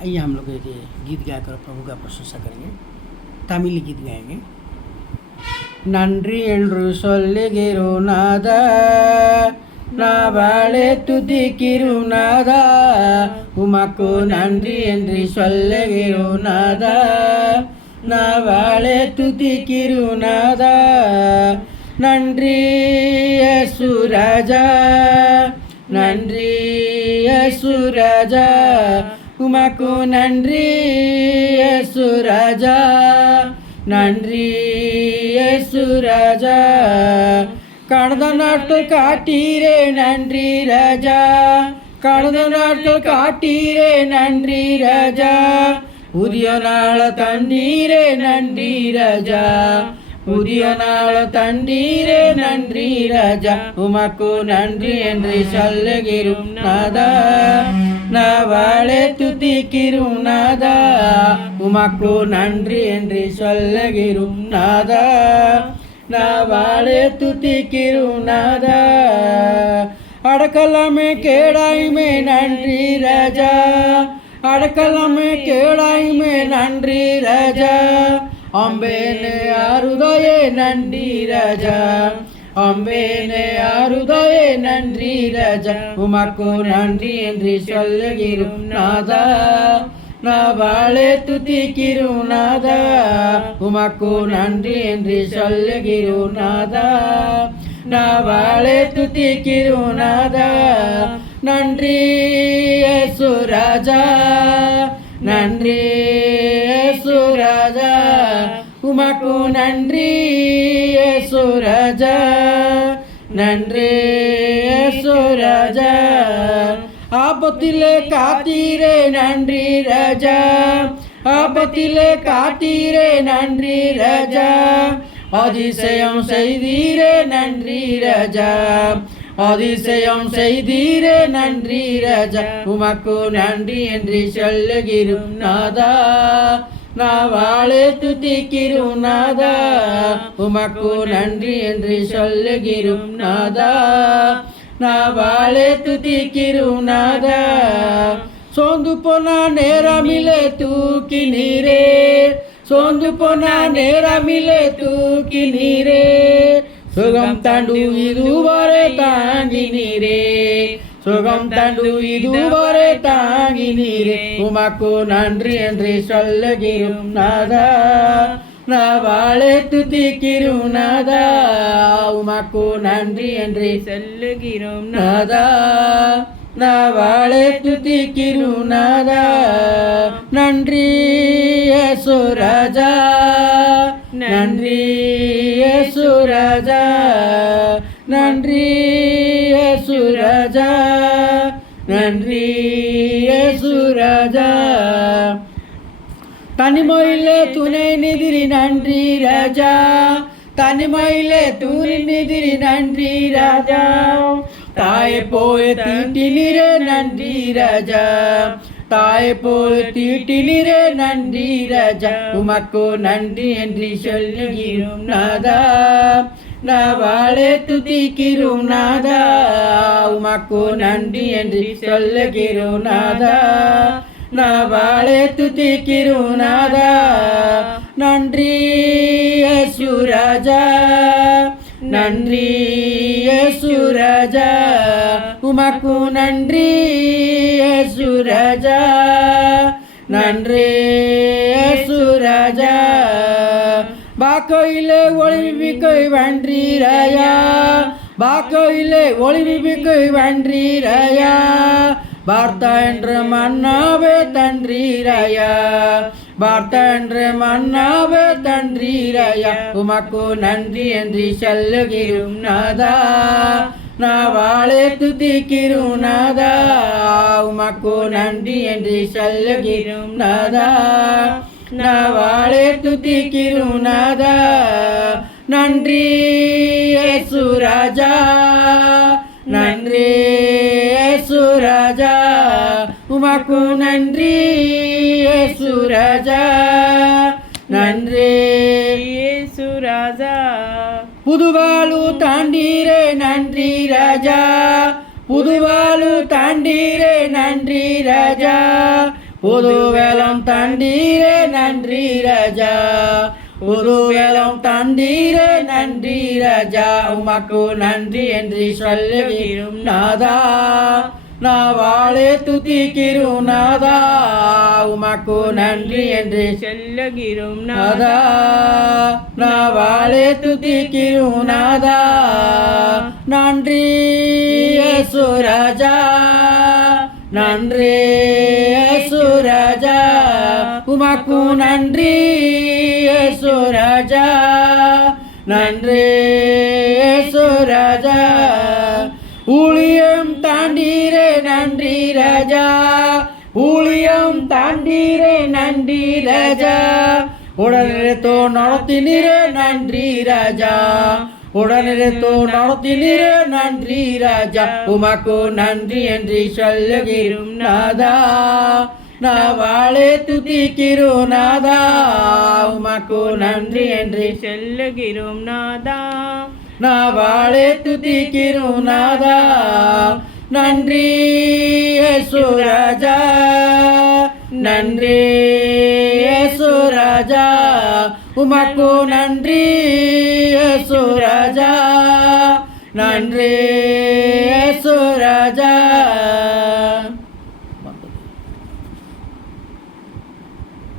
आइए हम लोग एक गीत गाकर प्रभु का प्रशंसा करेंगे। तमिल गीत गाएंगे। நன்றி என்று சொல்லுகிறோம் நாதா, நான் வாழே துதிக்கிறோம் நாதா, உமக்கு நன்றி என்று சொல்லுகிறோம் நாதா, நான் வாழே துதிக்கிறோம் நாதா. நன்றி இயேசு ராஜா, நன்றி இயேசு ராஜா, உமக்கு நன்றி இயேசு ராஜா, நன்றி இயேசு ராஜா. கடந்த நாட்கள் காட்டீரே நன்றி ராஜா, கடந்த நாட்கள் காட்டீரே நன்றி ராஜா, புதிய நாள தந்தீரே நன்றி ராஜா, புதிய நாள தந்தீரே நன்றி ராஜா, உமக்கு நன்றி என்று சொல்லுகிறோம் நாதா, நான் வாழே துதிக்கிறோம் நாதா, உமக்கு நன்றி என்று சொல்லுகிறோம் நாதா, நான் வாழே துதிக்கிறோம் நாதா. அடக்கலாமே கேடாயுமே நன்றி ராஜா, அடக்கலாமே கேடாயுமே நன்றி ராஜா, அம்பேனே ஆறுதோயே நன்றி ராஜா, அம்பேனே ஆறுதோயே நன்றி ராஜா, உமக்கு நன்றி என்று சொல்லுகிறோம் நாதா, நான் வாழே துதிக்கிறோம் நாதா, உமக்கு நன்றி என்று சொல்லுகிறோம் நாதா, நான் வாழே துதிக்கிறோம் நாதா. நன்றி இயேசு ராஜா, நன்றி இயேசு ராஜா, உமக்கு நன்றி இயேசு ராஜா, நன்றி இயேசு ராஜா. ஆபத்திலே காத்தீரே நன்றி ராஜா, ஆபத்திலே காத்தீரே நன்றி ராஜா, அதிசயம் செய்தீரே நன்றி ராஜா, அதிசயம் செய்தீரே நன்றி ராஜா, உமக்கு நன்றி என்று சொல்லுகிறோம் நாதா, நான் வாழே துதிக்கிறோம் நாதா, உமக்கு நன்றி என்று சொல்லுகிறோம் நாதா, நான் வாழே துதிக்கிறோம் நாதா. சோர்ந்து போனா நேரமில்லை தூக்கி நீரே, சோர்ந்து போனா நேரமில்லை தூக்கி நீரே, சுகம் தண்டு இதுவரை தாங்கி நீரே, சுகம் தண்டு இதுவரை தாங்கி நீரே, உமக்கு நன்றி என்று சொல்லுகிறோம் நாதா, நான் வாழே துதிக்கிறோம் நாதா, உமக்கு நன்றி என்று சொல்லுகிறோம் நாதா, நான் வாழே துதிக்கிறோம் நாதா. நன்றி இயேசு ராஜா, நன்றி இயேசு ராஜா, நன்றி இயேசு ராஜா, நன்றி இயேசு ராஜா. தனிமையிலே துணை நிதிரி நன்றி ராஜா, தனிமையிலே துணை நிதிரி நன்றி ராஜா, தாயை போய் தீட்டினிரே நன்றி ராஜா, தாயை போய் தீட்டினிரே நன்றி ராஜா, உமக்கு நன்றி என்று சொல்லுகிறோம் நாதா, நான் வாழே துதிக்கிறோம் நாதா, உமக்கு நன்றி என்று சொல்லுகிறோம் நாதா, நான் வாழே துதிக்கிறோம் நாதா. நன்றி இயேசு ராஜா, நன்றி இயேசு ராஜா, உமக்கு நன்றி இயேசு ராஜா, நன்றி இயேசு ராஜா. பாக்கையிலே ஒளிவிக்கை வென்றி ராயா, பாக்கையிலே ஒளிவிக்கை வென்றி ராயா, வார்த்தா என்ற மன்னாவே தன்றி ராயா, வார்த்தா என்ற மன்னாவே தன்றி ராயா, உமக்கு நன்றி என்று சொல்லுகிறோம் நாதா, நான் வாழே துதிக்கிறோம் நாதா, உமக்கு நன்றி என்று சொல்லுகிறோம் நாதா, நான் வாழே துதிக்கிறோம் நாதா. நன்றி இயேசு ராஜா, நன்றி இயேசு ராஜா, உமக்கு நன்றி இயேசு ராஜா, நன்றி இயேசு ராஜா. புதுவாழ்வு தாண்டீரே நன்றி ராஜா, புதுவாழ்வு தாண்டீரே நன்றி ராஜா, புது வேலம் தண்டீரே நன்றி ராஜா, புது வேலம் தண்டீரே நன்றி ராஜா, உமக்கு நன்றி என்று சொல்லுகிறோம் நாதா, நாவாளே துதிக்கிறோம் நாதா, உமக்கு நன்றி என்று சொல்லுகிறோம் நாதா, நாவாளே துதிக்கிறோம் நாதா, நன்றி இயேசு ராஜா, நன்றி இயேசு ராஜா, உமக்கு நன்றி இயேசு ராஜா, நன்றி இயேசு ராஜா, ஊழியம் தாண்டீரே நன்றி ராஜா, ஊழியம் தாண்டீரே நன்றி ராஜா, உடனே தோ நடத்தினீரே நன்றி ராஜா, உடனே தோ நடத்தினீரே நன்றி ராஜா, உமக்கு நன்றி என்று சொல்லுகிறோம் நாதா, நாவாளே துதிக்கிறோம் நாதா, உமக்கு நன்றி என்று சொல்லுகிறோம் நாதா, நாவாளே துதிக்கிறோம் நாதா, நன்றி இயேசு ராஜா, நன்றி இயேசு ராஜா, உமக்கு நன்றி இயேசு ராஜா, நன்றி